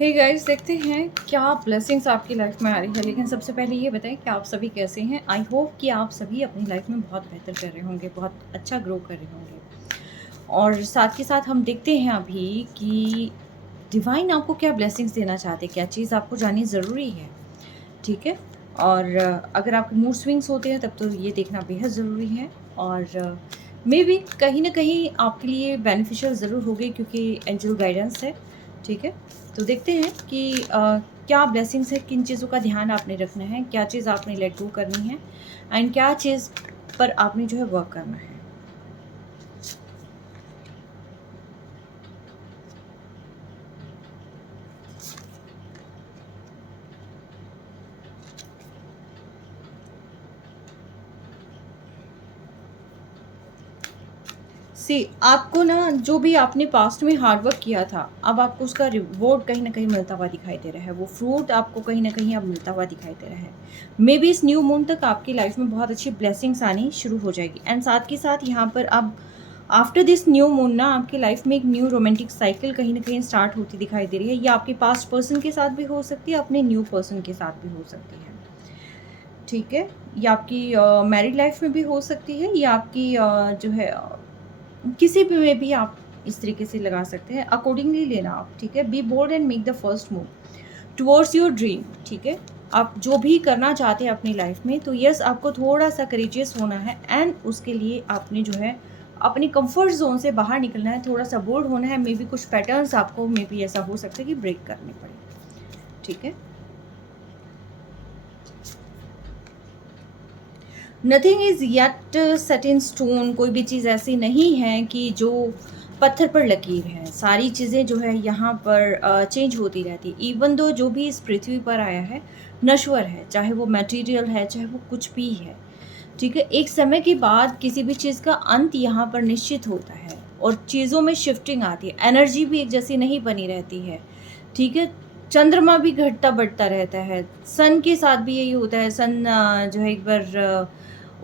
Hey guys, देखते हैं क्या ब्लेसिंग्स आपकी लाइफ में आ रही है। लेकिन सबसे पहले ये बताएं कि आप सभी कैसे हैं। आई होप कि आप सभी अपनी लाइफ में बहुत बेहतर कर रहे होंगे, बहुत अच्छा ग्रो कर रहे होंगे। और साथ के साथ हम देखते हैं अभी कि डिवाइन आपको क्या ब्लेसिंग्स देना चाहते हैं, क्या चीज़ आपको जाननी ज़रूरी है। ठीक है। और अगर आपके मूड स्विंग्स होते हैं तब तो ये देखना बेहद ज़रूरी है। और मे बी कहीं ना कहीं आपके लिए बेनिफिशियल ज़रूर होगी, क्योंकि एंजल गाइडेंस है। ठीक है। तो देखते हैं कि क्या ब्लेसिंग्स है, किन चीज़ों का ध्यान आपने रखना है, क्या चीज़ आपने लेट गो करनी है, एंड क्या चीज़ पर आपने जो है वर्क करना है। सी आपको ना, जो भी आपने पास्ट में हार्ड वर्क किया था, अब आपको उसका रिवॉर्ड कहीं ना कहीं मिलता हुआ दिखाई दे रहा है। वो फ्रूट आपको कहीं ना कहीं अब मिलता हुआ दिखाई दे रहा है। मे बी इस न्यू मून तक आपकी लाइफ में बहुत अच्छी ब्लेसिंग्स आनी शुरू हो जाएगी। एंड साथ के साथ यहाँ पर अब आफ्टर दिस न्यू मून ना आपकी लाइफ में एक न्यू रोमांटिक साइकिल कहीं ना कहीं स्टार्ट होती दिखाई दे रही है। या आपके पास्ट पर्सन के साथ भी हो सकती है, अपने न्यू पर्सन के साथ भी हो सकती है। ठीक है। या आपकी मैरिड लाइफ में भी हो सकती है, या आपकी जो है किसी भी में भी आप इस तरीके से लगा सकते हैं। अकॉर्डिंगली लेना आप। ठीक है। Be bold and make the first move towards your dream. ठीक है। आप जो भी करना चाहते हैं अपनी लाइफ में, तो यस, आपको थोड़ा सा करेजियस होना है। एंड उसके लिए आपने जो है अपनी कंफर्ट जोन से बाहर निकलना है, थोड़ा सा बोल्ड होना है। मे बी कुछ पैटर्न्स आपको मे बी ऐसा हो सकता है कि ब्रेक करने पड़े। ठीक है। Nothing is yet set in stone. कोई भी चीज़ ऐसी नहीं है कि जो पत्थर पर लकीर है। सारी चीज़ें जो है यहाँ पर चेंज होती रहती है। इवन दो जो भी इस पृथ्वी पर आया है नश्वर है, चाहे वो मटेरियल है, चाहे वो कुछ भी है। ठीक है। एक समय के बाद किसी भी चीज़ का अंत यहाँ पर निश्चित होता है, और चीज़ों में शिफ्टिंग आती है। एनर्जी भी एक जैसी नहीं बनी रहती है। ठीक है। चंद्रमा भी घटता बढ़ता रहता है। सन के साथ भी यही होता है। सन जो है एक बार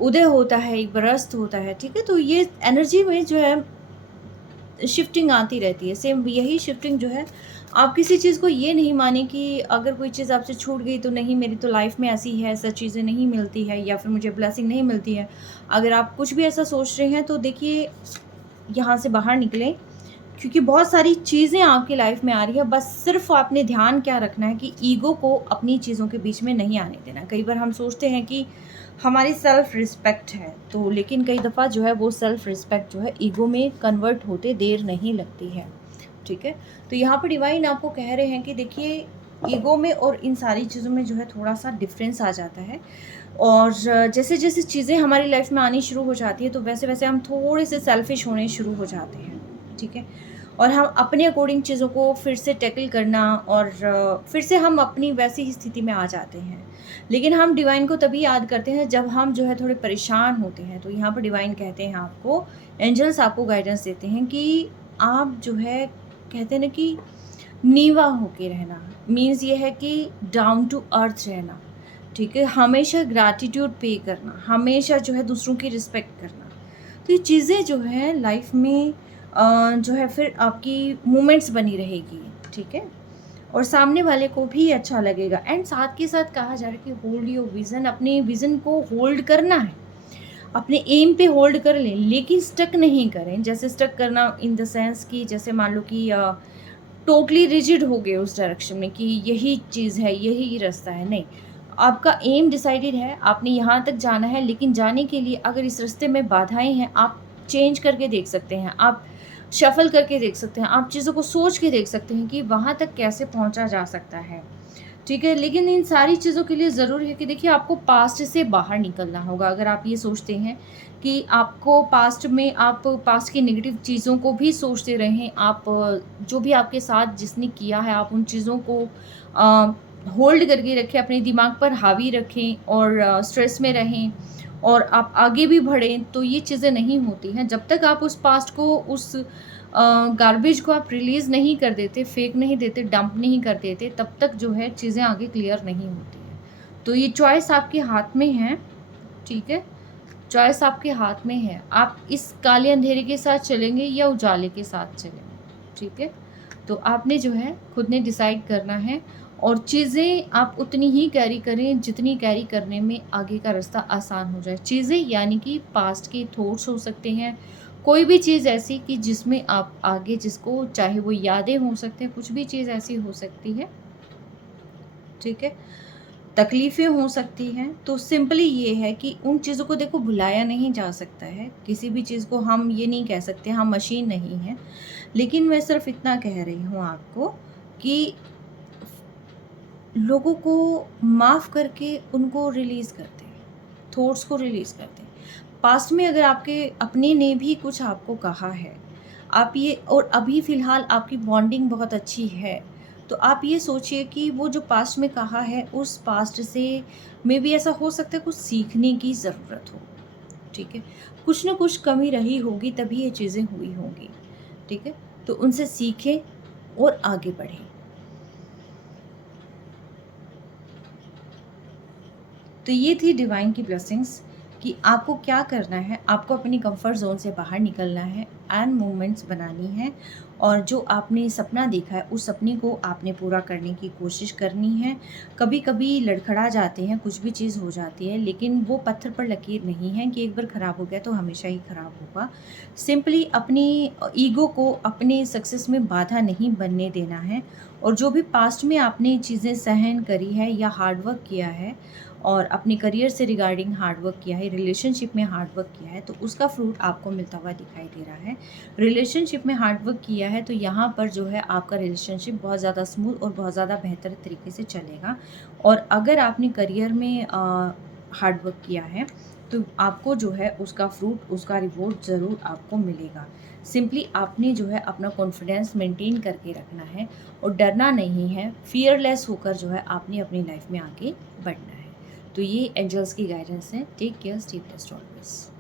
उदय होता है, एक बार अस्त होता है। ठीक है। तो ये एनर्जी में जो है शिफ्टिंग आती रहती है। सेम यही शिफ्टिंग जो है, आप किसी चीज़ को ये नहीं माने कि अगर कोई चीज़ आपसे छूट गई तो नहीं, मेरी तो लाइफ में ऐसी है, ऐसा चीज़ें नहीं मिलती है, या फिर मुझे ब्लेसिंग नहीं मिलती है। अगर आप कुछ भी ऐसा सोच रहे हैं तो देखिए, यहाँ से बाहर निकलें, क्योंकि बहुत सारी चीज़ें आपकी लाइफ में आ रही है। बस सिर्फ आपने ध्यान क्या रखना है कि ईगो को अपनी चीज़ों के बीच में नहीं आने देना। कई बार हम सोचते हैं कि हमारी सेल्फ रिस्पेक्ट है, तो लेकिन कई दफ़ा जो है वो सेल्फ रिस्पेक्ट जो है ईगो में कन्वर्ट होते देर नहीं लगती है। ठीक है। तो यहाँ पर डिवाइन आपको कह रहे हैं कि देखिए, ईगो में और इन सारी चीज़ों में जो है थोड़ा सा डिफरेंस आ जाता है। और जैसे जैसे चीज़ें हमारी लाइफ में आनी शुरू हो जाती है, तो वैसे वैसे हम थोड़े से सेल्फिश होने शुरू हो जाते हैं। ठीक है। और हम अपने अकॉर्डिंग चीज़ों को फिर से टैकल करना, और फिर से हम अपनी वैसी ही स्थिति में आ जाते हैं। लेकिन हम डिवाइन को तभी याद करते हैं जब हम जो है थोड़े परेशान होते हैं। तो यहाँ पर डिवाइन कहते हैं आपको, एंजल्स आपको गाइडेंस देते हैं कि आप जो है, कहते हैं ना कि नीवा होके रहना, मीन्स ये है कि डाउन टू अर्थ रहना। ठीक है। हमेशा ग्रैटिट्यूड पे करना, हमेशा जो है दूसरों की रिस्पेक्ट करना। तो ये चीज़ें जो है लाइफ में जो है फिर आपकी मोमेंट्स बनी रहेगी। ठीक है। और सामने वाले को भी अच्छा लगेगा। एंड साथ के साथ कहा जा रहा है कि होल्ड योर विज़न। अपने विज़न को होल्ड करना है, अपने एम पे होल्ड कर लें, लेकिन स्टक नहीं करें। जैसे स्टक करना इन द सेंस कि जैसे मान लो कि टोटली रिजिड हो गए उस डायरेक्शन में कि यही चीज़ है, यही रास्ता है। नहीं, आपका एम डिसाइडेड है, आपने यहाँ तक जाना है। लेकिन जाने के लिए अगर इस रास्ते में बाधाएं हैं, आप चेंज करके देख सकते हैं, आप शफल करके देख सकते हैं, आप चीज़ों को सोच के देख सकते हैं कि वहाँ तक कैसे पहुँचा जा सकता है। ठीक है। लेकिन इन सारी चीज़ों के लिए ज़रूरी है कि देखिए, आपको पास्ट से बाहर निकलना होगा। अगर आप ये सोचते हैं कि आपको पास्ट में, आप पास्ट की नेगेटिव चीज़ों को भी सोचते रहें, आप जो भी आपके साथ जिसने किया है, आप उन चीज़ों को होल्ड करके रखें, अपने दिमाग पर हावी रखें, और स्ट्रेस में रहें, और आप आगे भी बढ़ें, तो ये चीज़ें नहीं होती हैं। जब तक आप उस पास्ट को, उस गार्बेज को आप रिलीज़ नहीं कर देते, फेंक नहीं देते, डंप नहीं कर देते, तब तक जो है चीज़ें आगे क्लियर नहीं होती हैं। तो ये चॉइस आपके हाथ में है। ठीक है। चॉइस आपके हाथ में है। आप इस काले अंधेरे के साथ चलेंगे या उजाले के साथ चलेंगे। ठीक है। तो आपने जो है खुद ने डिसाइड करना है, और चीज़ें आप उतनी ही कैरी करें जितनी कैरी करने में आगे का रास्ता आसान हो जाए। चीज़ें यानी कि पास्ट के थॉट्स हो सकते हैं, कोई भी चीज़ ऐसी कि जिसमें आप आगे जिसको चाहे वो यादें हो सकते हैं, कुछ भी चीज़ ऐसी हो सकती है, ठीक है? तकलीफ़ें हो सकती हैं, तो सिंपली ये है कि उन चीज़ों को देखो भुलाया नहीं जा सकता है। किसी भी चीज़ को हम ये नहीं कह सकते हम मशीन नहीं हैं। लेकिन मैं सिर्फ़ इतना कह रही हूँ आपको कि लोगों को माफ़ करके उनको रिलीज़ कर दें, थॉट्स को रिलीज़ कर दें। पास्ट में अगर आपके अपने ने भी कुछ आपको कहा है, आप ये और अभी फ़िलहाल आपकी बॉन्डिंग बहुत अच्छी है, तो आप ये सोचिए कि वो जो पास्ट में कहा है, उस पास्ट से मेबी ऐसा हो सकता है कुछ सीखने की ज़रूरत हो, ठीक है? कुछ न कुछ कमी रही होगी तभी ये चीज़ें हुई होंगी, ठीक है? तो उनसे सीखें और आगे बढ़ें। तो ये थी डिवाइन की ब्लेसिंग्स कि आपको क्या करना है, आपको अपनी कंफर्ट ज़ोन से बाहर निकलना है एंड मूवमेंट्स बनानी है, और जो आपने सपना देखा है उस सपने को आपने पूरा करने की कोशिश करनी है। कभी-कभी लड़खड़ा जाते हैं, कुछ भी चीज़ हो जाती है, लेकिन वो पत्थर पर लकीर नहीं है कि एक बार ख़राब हो गया तो हमेशा ही ख़राब होगा। सिंपली अपनी ईगो को अपने सक्सेस में बाधा नहीं बनने देना है, और जो भी पास्ट में आपने चीज़ें सहन करी है या हार्ड वर्क किया है और अपने करियर से रिगार्डिंग हार्ड वर्क किया है, रिलेशनशिप में हार्ड वर्क किया है, तो उसका फ्रूट आपको मिलता हुआ दिखाई दे रहा है। रिलेशनशिप में हार्ड वर्क किया है तो यहाँ पर जो है आपका रिलेशनशिप बहुत ज़्यादा स्मूथ और बहुत ज़्यादा बेहतर तरीके से चलेगा। और अगर आपने करियर में हार्ड वर्क किया है तो आपको जो है उसका फ्रूट, उसका रिवॉर्ड ज़रूर आपको मिलेगा। सिंपली आपने जो है अपना कॉन्फिडेंस मेंटेन करके रखना है और डरना नहीं है, फियरलेस होकर जो है आपने अपनी लाइफ में आगे बढ़ना है। तो ये एंजल्स की गाइडेंस है। Take care, stay blessed always.